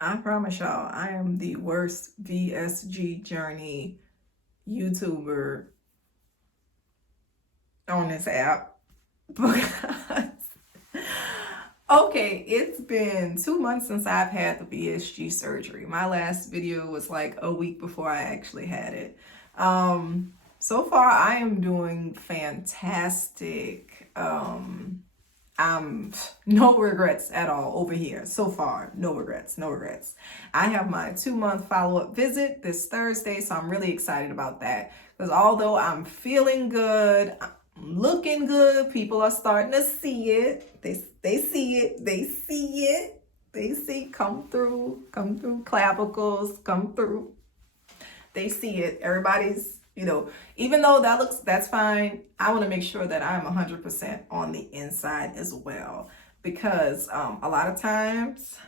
I promise y'all, I am the worst VSG journey YouTuber on this app. Because, okay, it's been 2 months since I've had the VSG surgery. My last video was like a week before I actually had it. So far, I am doing fantastic. No regrets at all over here so far. No regrets, no regrets. I have my 2 month follow-up visit this Thursday, so I'm really excited about that. Because although I'm feeling good, I'm looking good, people are starting to see it. They see it, they see it, they see come through clavicles, come through. They see it. Everybody's, even though that's fine, I want to make sure that I'm 100% on the inside as well. Because a lot of times,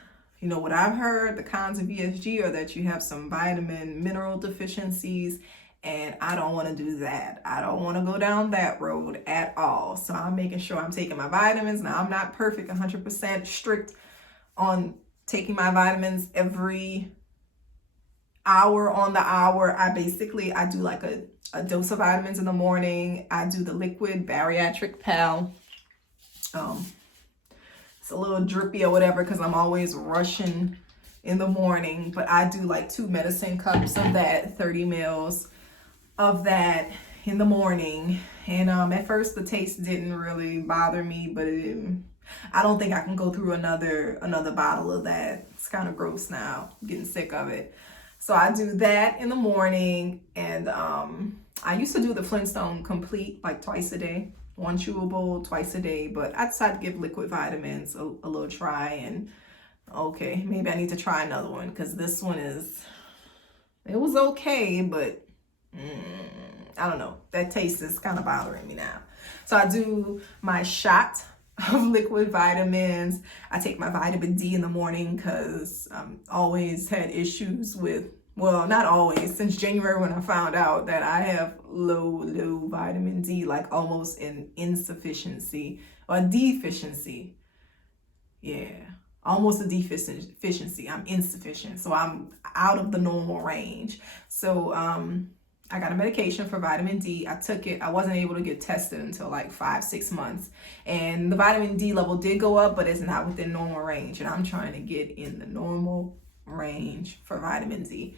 what I've heard, the cons of VSG are that you have some vitamin, mineral deficiencies, and I don't want to do that. I don't want to go down that road at all. So I'm making sure I'm taking my vitamins. Now, I'm not perfect, 100% strict on taking my vitamins every hour on the hour. I do like a dose of vitamins in the morning. I do the liquid bariatric pal. It's a little drippy or whatever because I'm always rushing in the morning, but I do like 2 medicine cups of that, 30 mils of that in the morning. And at first the taste didn't really bother me, but I don't think I can go through another bottle of that. It's kind of gross now. I'm getting sick of it. So I do that in the morning, and I used to do the Flintstone Complete like twice a day, 1 chewable twice a day, but I decided to give liquid vitamins a little try, and okay, maybe I need to try another one because this one it was okay, but I don't know, that taste is kind of bothering me now. So I do my shot of liquid vitamins. I take my vitamin D in the morning because always had issues with, well, not always, since January when I found out that I have low vitamin D, like almost an insufficiency or deficiency. Yeah, almost a deficiency. I'm insufficient. So I'm out of the normal range. So I got a medication for vitamin D. I took it. I wasn't able to get tested until like 5-6 months. And the vitamin D level did go up, but it's not within normal range. And I'm trying to get in the normal range for vitamin D.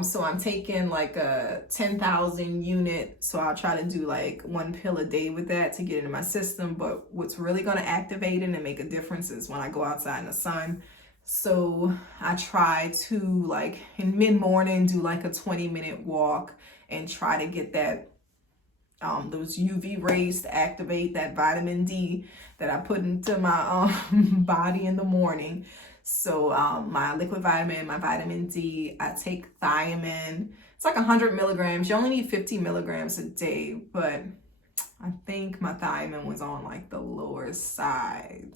So I'm taking like a 10,000 unit. So I'll try to do like 1 pill a day with that to get into my system. But what's really going to activate it and make a difference is when I go outside in the sun. So I try to, like, in mid-morning, do like a 20-minute walk and try to get that those UV rays to activate that vitamin D that I put into my body in the morning. So my liquid vitamin, my vitamin D, I take thiamine. It's like 100 milligrams. You only need 50 milligrams a day, but I think my thiamine was on like the lower side.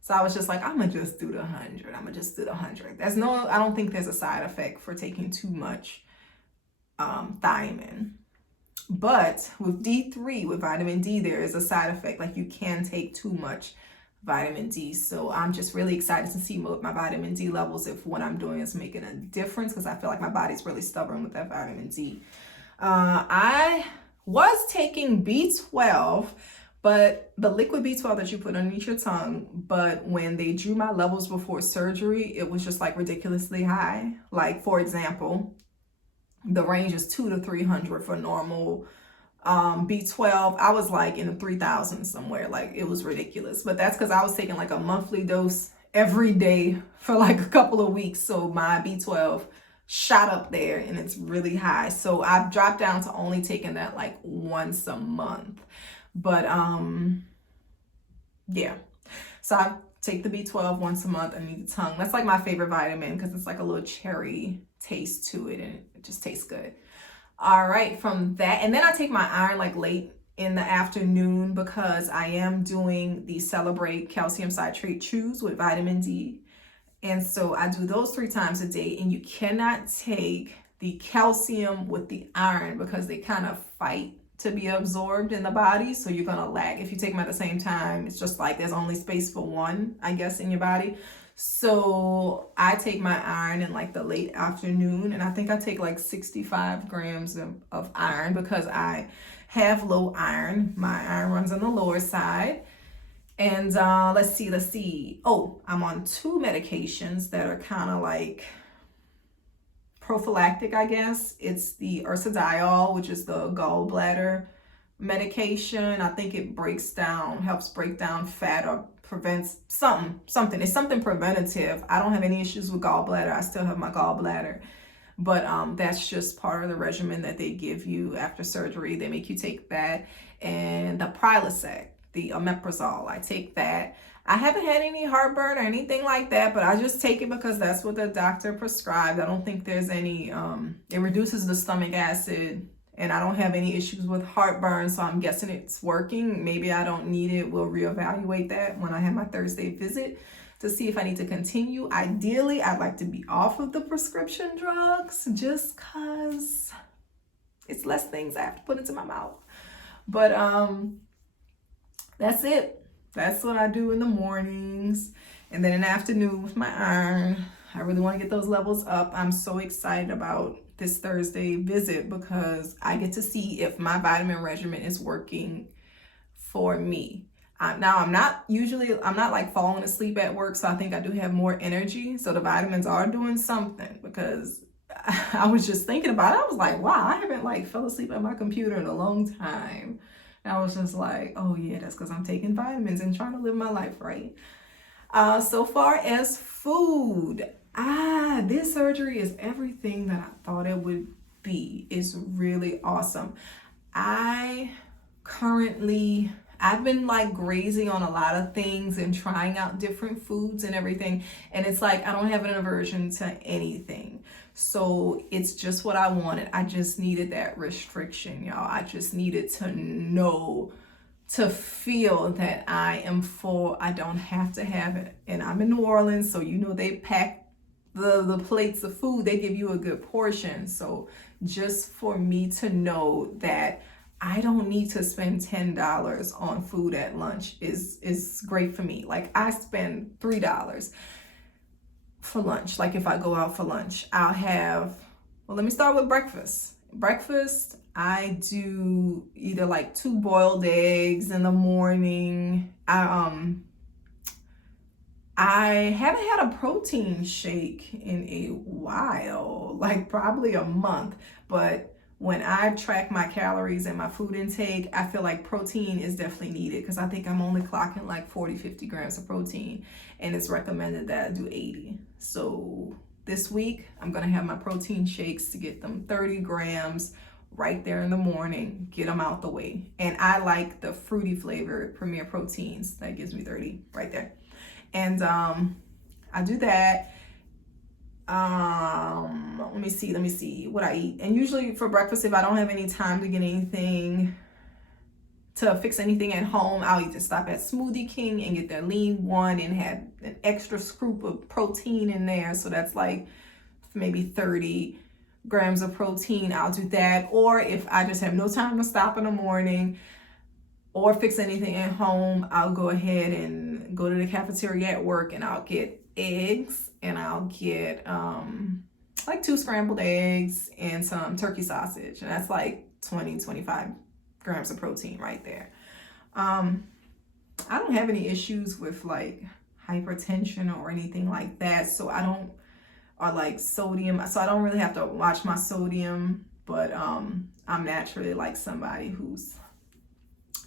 So I was just like, I'm gonna just do the 100. I'm gonna just do the 100. I don't think there's a side effect for taking too much thiamine. But with D3, with vitamin D, there is a side effect. Like you can take too much vitamin D. So I'm just really excited to see what my vitamin D levels, if what I'm doing is making a difference, because I feel like my body's really stubborn with that vitamin D. I was taking B12, but the liquid B12 that you put underneath your tongue, but when they drew my levels before surgery, it was just like ridiculously high. Like, for example, the range is 200 to 300 for normal B12. I was like in the 3,000 somewhere. Like, it was ridiculous. But that's because I was taking like a monthly dose every day for like a couple of weeks. So my B12 shot up there and it's really high. So I've dropped down to only taking that like once a month. But yeah, so I take the B12 once a month underneath the tongue. That's like my favorite vitamin because it's like a little cherry taste to it and it just tastes good. All right, from that, and then I take my iron like late in the afternoon because I am doing the Celebrate calcium citrate chews with vitamin D. And so I do those 3 times a day, and you cannot take the calcium with the iron because they kind of fight to be absorbed in the body. So you're going to lag. If you take them at the same time, it's just like there's only space for one, I guess, in your body. So I take my iron in like the late afternoon, and I think I take like 65 grams of iron because I have low iron. My iron runs on the lower side. And let's see. Oh, I'm on 2 medications that are kind of like prophylactic, I guess. It's the Ursa Diol, which is the gallbladder medication. I think it helps break down fat or prevents something. It's something preventative. I don't have any issues with gallbladder. I still have my gallbladder. But that's just part of the regimen that they give you after surgery. They make you take that. And the Prilosec, the omeprazole, I take that. I haven't had any heartburn or anything like that, but I just take it because that's what the doctor prescribed. I don't think there's any, it reduces the stomach acid, and I don't have any issues with heartburn, so I'm guessing it's working. Maybe I don't need it. We'll reevaluate that when I have my Thursday visit to see if I need to continue. Ideally, I'd like to be off of the prescription drugs just because it's less things I have to put into my mouth. But that's it. That's what I do in the mornings. And then in the afternoon with my iron, I really want to get those levels up. I'm so excited about this Thursday visit because I get to see if my vitamin regimen is working for me. Now, I'm not like falling asleep at work, so I think I do have more energy. So the vitamins are doing something, because I was just thinking about it. I was like, wow, I haven't like fell asleep at my computer in a long time. I was just like, oh yeah, that's because I'm taking vitamins and trying to live my life right. So far as food, this surgery is everything that I thought it would be. It's really awesome. I've been like grazing on a lot of things and trying out different foods and everything. And it's like, I don't have an aversion to anything. So it's just what I wanted. I just needed that restriction, y'all. I just needed to feel that I am full. I don't have to have it. And I'm in New Orleans, so they pack the plates of food. They give you a good portion. So just for me to know that I don't need to spend $10 on food at lunch is great for me. Like, I spend $3 for lunch. Like, if I go out for lunch, let me start with breakfast. Breakfast, I do either like 2 boiled eggs in the morning. I haven't had a protein shake in a while, like probably a month, but when I track my calories and my food intake, I feel like protein is definitely needed, because I think I'm only clocking like 40-50 grams of protein, and it's recommended that I do 80. So this week, I'm going to have my protein shakes to get them 30 grams right there in the morning, get them out the way. And I like the fruity flavored Premier Proteins. That gives me 30 right there. And I do that. Let me see what I eat. And usually for breakfast, if I don't have any time to get anything, to fix anything at home, I'll either stop at Smoothie King and get their lean one and have an extra scoop of protein in there. So that's like maybe 30 grams of protein. I'll do that. Or if I just have no time to stop in the morning or fix anything at home, I'll go ahead and go to the cafeteria at work and I'll get eggs, and I'll get like 2 scrambled eggs and some turkey sausage, and that's like 20-25 grams of protein right there. I don't have any issues with like hypertension or anything like that, so or like sodium, so I don't really have to watch my sodium. But I'm naturally like somebody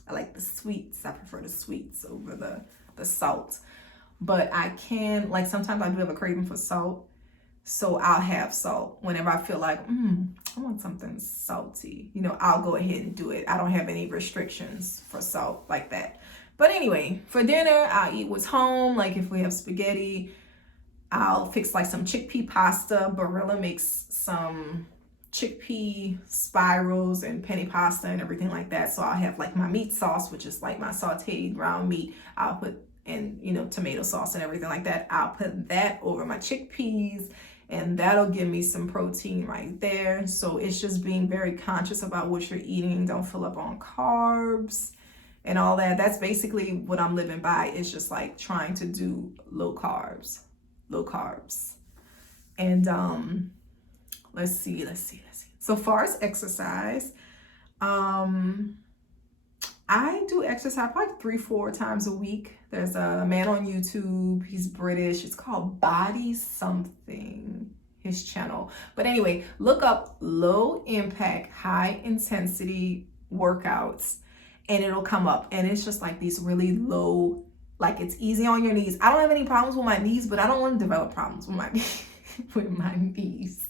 I like the sweets. I prefer the sweets over the salt. But I can, like, sometimes I do have a craving for salt, so I'll have salt whenever I feel like, I want something salty. I'll go ahead and do it. I don't have any restrictions for salt like that. But anyway, for dinner, I'll eat what's home. Like, if we have spaghetti, I'll fix like some chickpea pasta. Barilla makes some chickpea spirals and penne pasta and everything like that. So I'll have like my meat sauce, which is like my sauteed ground meat. I'll put and tomato sauce and everything like that. I'll put that over my chickpeas, and that'll give me some protein right there. So it's just being very conscious about what you're eating. Don't fill up on carbs and all that. That's basically what I'm living by. It's just like trying to do low carbs. low carbs. And let's see. So far as exercise, I do exercise probably 3-4 times a week. There's a man on YouTube, he's British, it's called Body Something, his channel. But anyway, look up low impact, high intensity workouts and it'll come up. And it's just like these really low, like it's easy on your knees. I don't have any problems with my knees, but I don't want to develop problems with my knees.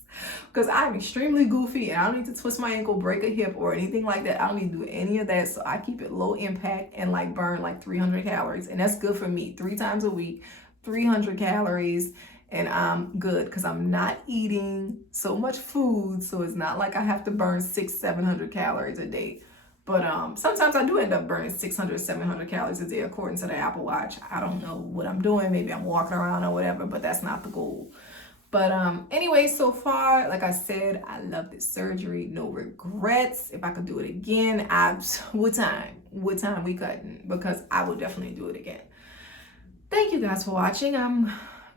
Because I'm extremely goofy and I don't need to twist my ankle, break a hip or anything like that. I don't need to do any of that. So I keep it low impact and like burn like 300 calories. And that's good for me. 3 times a week, 300 calories. And I'm good because I'm not eating so much food. So it's not like I have to burn 600-700 calories a day. But sometimes I do end up burning 600-700 calories a day according to the Apple Watch. I don't know what I'm doing. Maybe I'm walking around or whatever, but that's not the goal. But anyway, so far, like I said, I love this surgery. No regrets. If I could do it again, what time we cutting? Because I would definitely do it again. Thank you guys for watching. I'm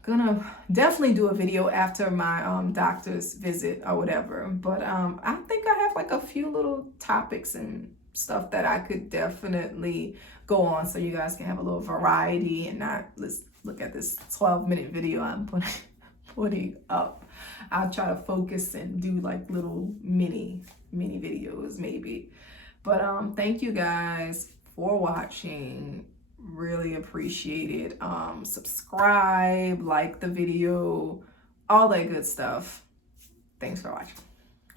gonna definitely do a video after my doctor's visit or whatever. But I think I have like a few little topics and stuff that I could definitely go on so you guys can have a little variety and not let's look at this 12-minute video I'm putting up. I'll try to focus and do like little mini videos maybe. But thank you guys for watching. Really appreciate it. Subscribe, like the video, all that good stuff. Thanks for watching.